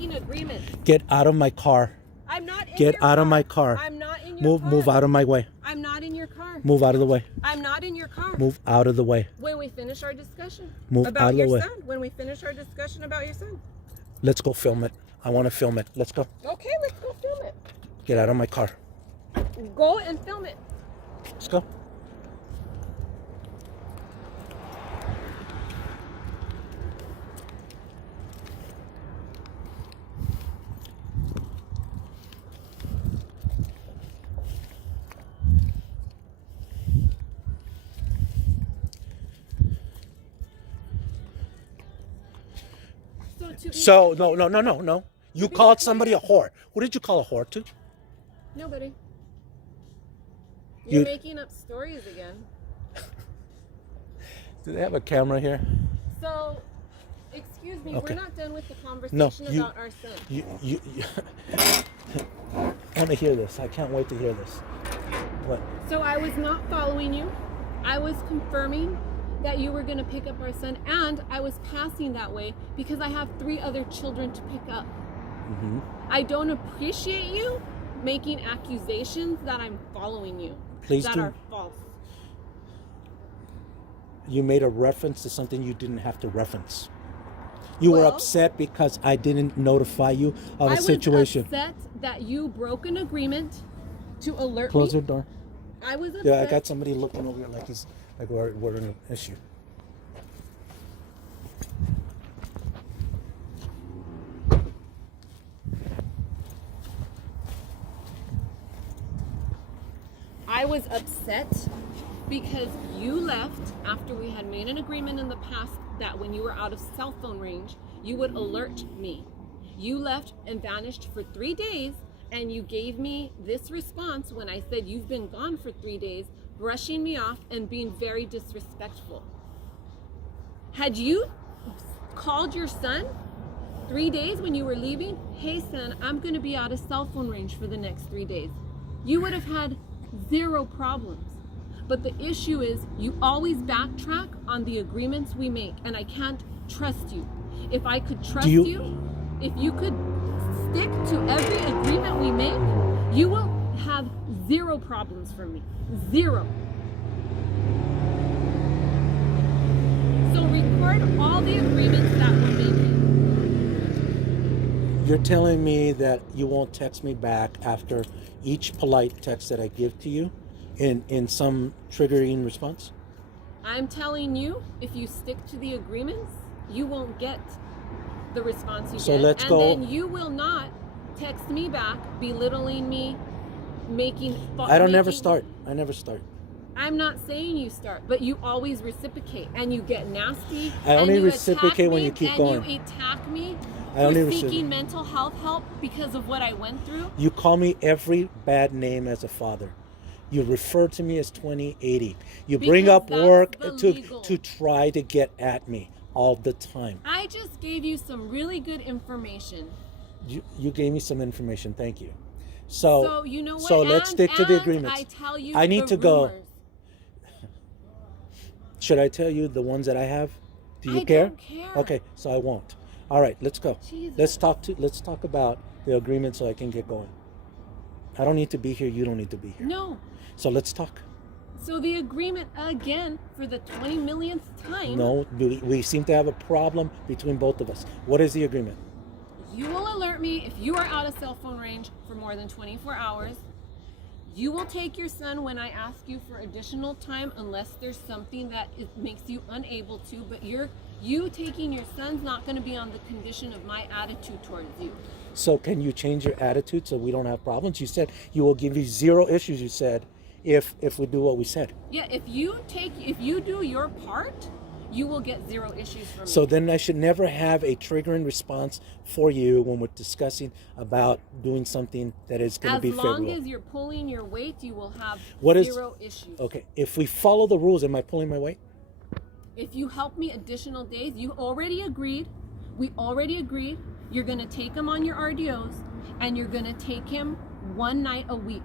Agreement. Get out of my car. I'm not in Get your out car. of my car. I'm not in your car. Move out of my way. I'm not in your car. Move out of the way. I'm not in your car. Move out of the way. When we finish our discussion Move about out of the your way. son. When we finish our discussion about your son. Let's go film it. I want to film it. Let's go. Okay, let's go film it. Get out of my car. Go and film it. Let's go. So, no. You called somebody a whore. Who did you call a whore to? Nobody. You- You're making up stories again. Do they have a camera here? So, excuse me, Okay. we're not done with the No, conversation you- about our son. You I want to hear this. I can't wait to hear this. What? So I was not following you. I was confirming that you were going to pick up our son, and I was passing that way because I have 3 other children to pick up. Mm-hmm. I don't appreciate you making accusations that I'm following you. Please that do. are false. You made a reference to something you didn't have to reference. You were Well, upset because I didn't notify you of a I situation. was upset that you broke an agreement to alert Close me. your door. I was upset. Yeah, I got somebody looking over here like we're in an issue. I was upset because you left after we had made an agreement in the past that when you were out of cell phone range, you would alert me. You left and vanished for 3 days, and you gave me this response when I said you've been gone for 3 days, brushing me off and being very disrespectful. Had you called your son 3 days when you were leaving, hey son, I'm gonna be out of cell phone range for the next 3 days, you would have had 0 problems. But the issue is you always backtrack on the agreements we make, and I can't trust you. If I could trust you, if you could stick to every agreement we make, you will have 0 problems from me. 0. So record all the agreements that we're making. You're telling me that you won't text me back after each polite text that I give to you in some triggering response? I'm telling you, if you stick to the agreements, you won't get the response you So get. let's and go. then you will not text me back, belittling me, making fun. I never start. I'm not saying you start, but you always reciprocate, and you get nasty. I only and you reciprocate attack when me, you keep and going. You attack me I only for reciprocate. seeking mental health help because of what I went through. You call me every bad name as a father. You refer to me as 2080. You bring Because up that's work illegal. to try to get at me all the time. I just gave you some really good information. You gave me some information. Thank you. So you know what? So let's stick to the and agreements. I tell you I need the to go. rumors. Should I tell you the ones that I have? Do you I care? don't care. Okay, so I won't. All right, let's go. Jesus. Let's talk about the agreement so I can get going. I don't need to be here. You don't need to be here. No. So let's talk. So the agreement again for the 20 millionth time. No, we seem to have a problem between both of us. What is the agreement? You will alert me if you are out of cell phone range for more than 24 hours. You will take your son when I ask you for additional time, unless there's something that makes you unable to. But you taking your son's not going to be on the condition of my attitude towards you. So can you change your attitude so we don't have problems? You said you will give me 0 issues. You said if we do what we said. Yeah, if you do your part, you will get 0 issues from me. So then I should never have a triggering response for you when we're discussing about doing something that is going to be favorable. As long as you're pulling your weight, you will have What is- 0 issues. Okay, if we follow the rules, am I pulling my weight? If you help me additional days, you already agreed. We already agreed. You're going to take him on your RDOs, and you're going to take him 1 night a week.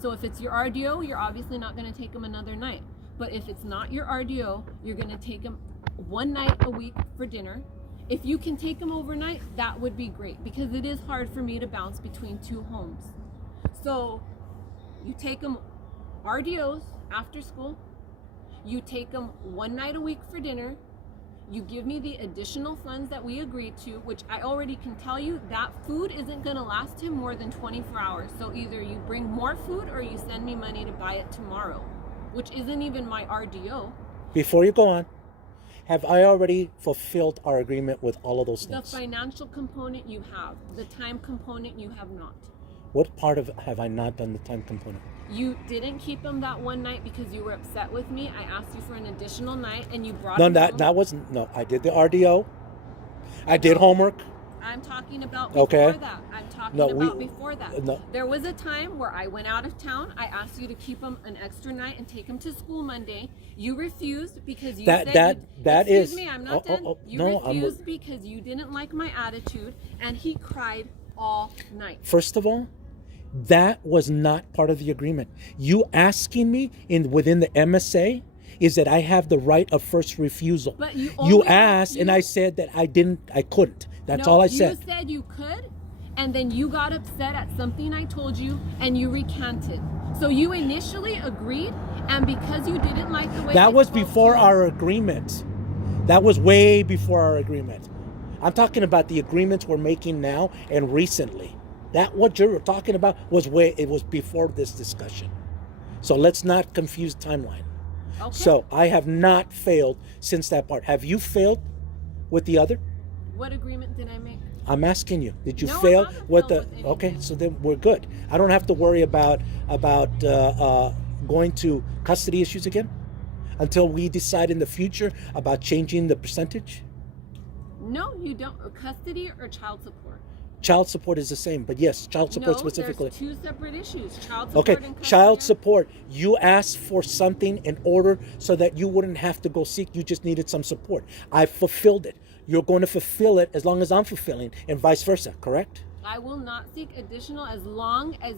So if it's your RDO, you're obviously not going to take him another night. But if it's not your RDO, you're going to take him 1 night a week for dinner, If you can take them overnight, that would be great, because it is hard for me to bounce between 2 homes. So you take them RDOs after school, you take them 1 night a week for dinner, you give me the additional funds that we agreed to, which I already can tell you that food isn't gonna last him more than 24 hours. So either you bring more food or you send me money to buy it tomorrow, which isn't even my RDO. Before you go on, have I already fulfilled our agreement with all of those The things? financial component you have, the time component you have not. What part of have I not done the time component? You didn't keep him that 1 night because you were upset with me. I asked you for an additional night and you brought No, him home. that wasn't. No, I did the RDO. I did homework. I'm talking about before Okay. that. I'm talking No, about before that. no. There was a time where I went out of town. I asked you to keep him an extra night and take him to school Monday. You refused because you said That excuse is. me, I'm not done. You no, refused because you didn't like my attitude, and he cried all night. First of all, that was not part of the agreement. You asking me within the MSA is that I have the right of first refusal. But you asked, and I said that I couldn't. That's all I said. You said you could, and then you got upset at something I told you, and you recanted. So you initially agreed, and because you didn't like the way That I was spoke before to you- our agreement. That was way before our agreement. I'm talking about the agreements we're making now and recently. That what you're talking about it was before this discussion. So let's not confuse timeline. Okay. So I have not failed since that part. Have you failed with the other? What agreement did I make? I'm asking you. Did you No, I fail haven't with failed the? with anything. Okay, so then we're good. I don't have to worry about going to custody issues again until we decide in the future about changing the percentage. No, you don't. Custody or child support? Child support is the same, but yes, child support specifically. There's 2 separate issues. Child support Okay, and custody. child support. You asked for something in order so that you wouldn't have to go seek. You just needed some support. I fulfilled it. You're going to fulfill it as long as I'm fulfilling, and vice versa. Correct? I will not seek additional as long as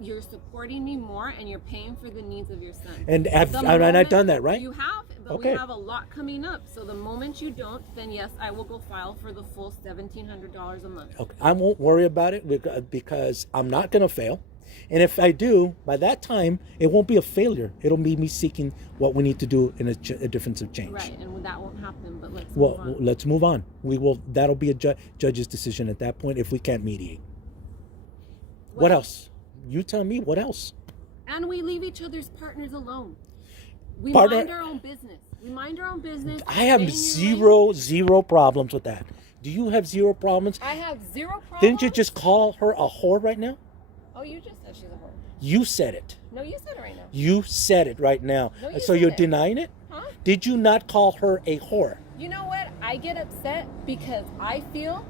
you're supporting me more and you're paying for the needs of your son. And I've The done moment that, right? You have, but Okay. we have a lot coming up. So the moment you don't, then yes, I will go file for the full $1,700 a month. Okay, I won't worry about it because I'm not going to fail. And if I do, by that time, it won't be a failure. It'll be me seeking what we need to do in a difference of change. Right, and that won't happen. But let's Well, move on. let's move on. We will. That'll be a judge's decision at that point if we can't mediate. What else? You tell me. What else? And we leave each other's partners alone. We Partner- mind our own business. We mind our own business. I have Stay in your lane. zero problems with that. Do you have zero problems? I have 0 problems. Didn't you just call her a whore right now? Oh, you just said she's a whore. You said it. No, you said it right now. You said it right now. No, you So said you're it. denying it? Huh? Did you not call her a whore? You know what? I get upset because I feel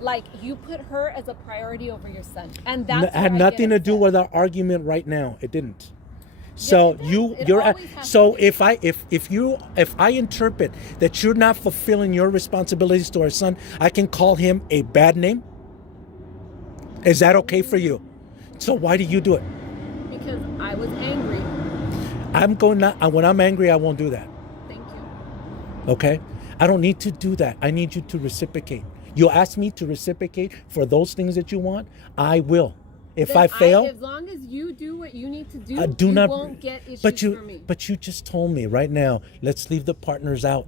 like you put her as a priority over your son, and that's It had where I nothing get to do upset. with our argument right now. It didn't. So it does. you're It always has so to do. if I interpret that you're not fulfilling your responsibilities to our son, I can call him a bad name. Is that okay for you? So why do you do it? Because I was angry. When I'm angry, I won't do that. Thank you. Okay? I don't need to do that. I need you to reciprocate. You ask me to reciprocate for those things that you want, I will. If Then I fail, as long as you do what you need to do, I do you not. won't get issues but for me. you just told me right now. Let's leave the partners out,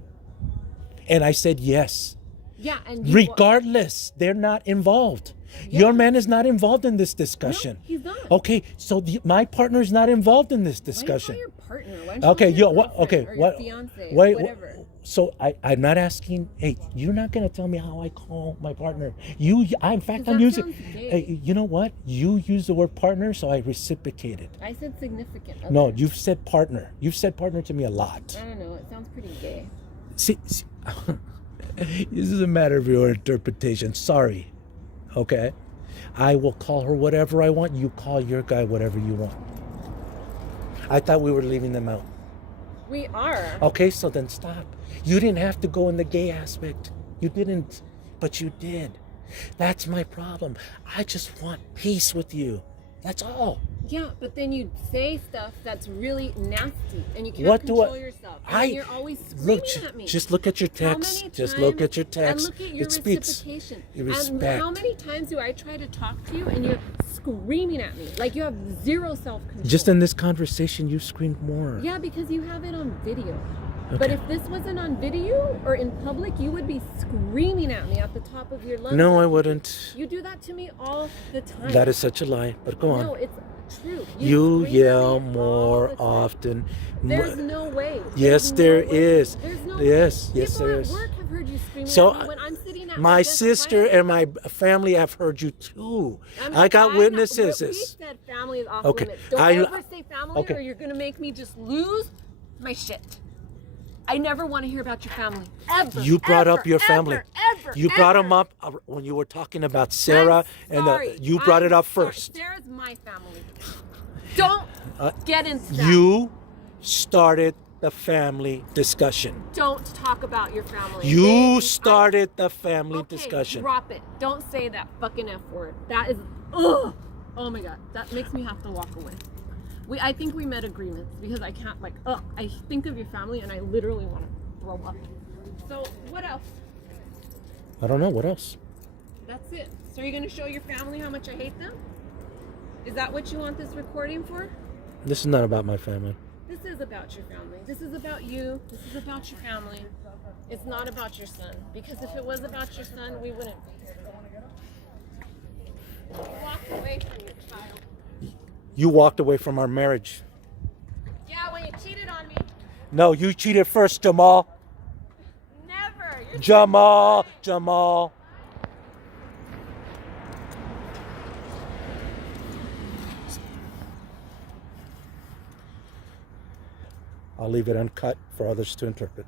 and I said yes. Yeah, and you Regardless, they're not involved. Yeah. Your man is not involved in this discussion. No, he's not. Okay, so my partner is not involved in this Why do you discussion. call your partner? Why don't you Okay, call your what? girlfriend Okay, or what? Your fiance, wait, whatever. So I'm not asking. Hey, you're not gonna tell me how I call my partner. In fact, 'Cause I'm that using. sounds gay. Hey, you know what? You use the word partner, so I reciprocated. I said significant other. No, you've said partner. You've said partner to me a lot. I don't know. It sounds pretty gay. See, this is a matter of your interpretation. Sorry. Okay? I will call her whatever I want. You call your guy whatever you want. I thought we were leaving them out. We are. Okay, so then stop. You didn't have to go in the gay aspect. You didn't, but you did. That's my problem. I just want peace with you. That's all. Yeah, but then you say stuff that's really nasty, and you can't What do I- control yourself. And you're always screaming at me. Just look at your How text. many Just look times- at your text. And look at your It speaks. reciprocation. You And respect. how many times do I try to talk to you and you're screaming at me like you have zero self-control? Just in this conversation, you screamed more. Yeah, because you have it on video. Okay. But if this wasn't on video or in public, you would be screaming at me at the top of your lungs. No, I wouldn't. You do that to me all the time. That is such a lie. But go on. No, it's true. You scream at yell me more all the time. often. There's no way. Yes, There's there no way. is. There's no Yes, way. yes, People there at is. work have heard you screaming So, at me when I'm sitting at My desk sister quietly. and my family have heard you too. I'm I got not- witnesses. We said family is off Okay, limits. Don't I- ever say family, okay. or you're gonna make me just lose my shit. I never want to hear about your family ever. You brought ever, up your family. Ever, You brought ever. them up when you were talking about Sarah, I'm sorry. you brought I'm it up sorry. first. Sarah's my family. Don't get into that. You started the family discussion. Don't talk about your family. You They- started the family Okay, discussion. Drop it. Don't say that fucking F word. That is, ugh. Oh my God. That makes me have to walk away. I think we met agreements because I can't, like, I think of your family and I literally want to throw up. So what else? I don't know what else. That's it. So you're going to show your family how much I hate them? Is that what you want this recording for? This is not about my family. This is about your family. This is about you. This is about your family. It's not about your son. Because if it was about your son, we wouldn't be here. You walked away from your child. You walked away from our marriage. Yeah, when you cheated on me. No, you cheated first, Jamal. Never. You're Jamal. I'll leave it uncut for others to interpret.